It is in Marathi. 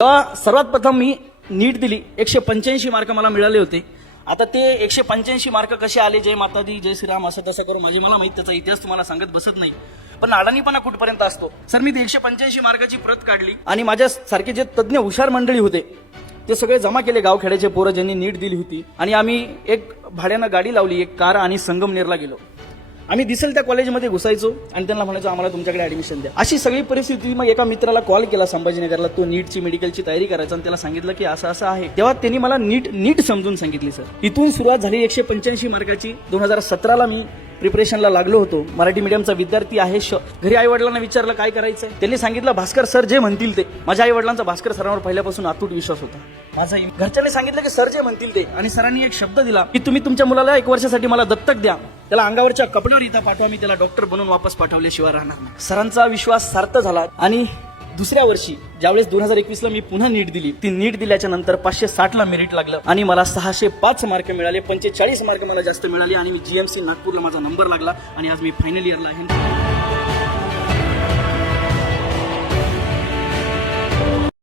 तेव्हा सर्वात प्रथम मी नीट दिली. 185 मार्क मला मिळाले होते. आता ते 185 मार्क कसे आले, जय माता दी, जय श्रीराम, असं तसं करून मला माहित, त्याचा इतिहास तुम्हाला सांगत बसत नाही. पण अडाणीपणा कुठपर्यंत असतो. सर मी 185 मार्काची प्रत काढली आणि माझ्या सारखे जे तज्ज्ञ हुशार मंडळी होते ते सगळे जमा केले, गावखेड्याचे पोरं ज्यांनी नीट दिली होती. आणि आम्ही एक भाड्यानं गाडी लावली, एक कार, आणि संगमनेरला गेलो. आम्ही दिसेल त्या कॉलेजमध्ये घुसायचो आणि त्यांना म्हणायचो आम्हाला तुमच्याकडे ऍडमिशन द्या. अशी सगळी परिस्थिती. मग एका मित्राला कॉल केला संभाजीनगरला, तो नीटची मेडिकलची तयारी करायचा, आणि त्याला सांगितलं की असं असं आहे. तेव्हा त्यांनी मला नीट समजून सांगितली. सर इथून सुरुवात झाली 185 मार्काची. 2017ला मी प्रिपरेशनला लागलो होतो. मराठी मीडियमचा विद्यार्थी आहे. घरी आई वडिलांना विचारलं काय करायचंय. त्यांनी सांगितलं भास्कर सर जे म्हणतील ते. माझ्या आई वडिलांचा भास्कर सरांवर पहिल्यापासून अतूट विश्वास होता. माझा घरच्यांनी सांगितलं की सर जे म्हणतील ते, आणि सरांनी एक शब्द दिला की तुम्ही तुमच्या मुलाला 1 वर्षासाठी मला दत्तक द्या, त्याला अंगावरच्या कपड्यावर इथं पाठवा, मी त्याला डॉक्टर बनवून वापस पाठवल्याशिवाय राहणार नाही. सरांचा विश्वास सार्थ झाला. आणि दुसऱ्या वर्षी ज्यावेळेस 2021ला मी पुन्हा नीट दिली, ती नीट दिल्याच्या नंतर 560ला मेरिट लागलं आणि मला 605 मार्क मिळाले. 45 मार्क मला जास्त मिळाले आणि मी GMC नागपूरला माझा नंबर लागला आणि आज मी फायनल इयरला आहे.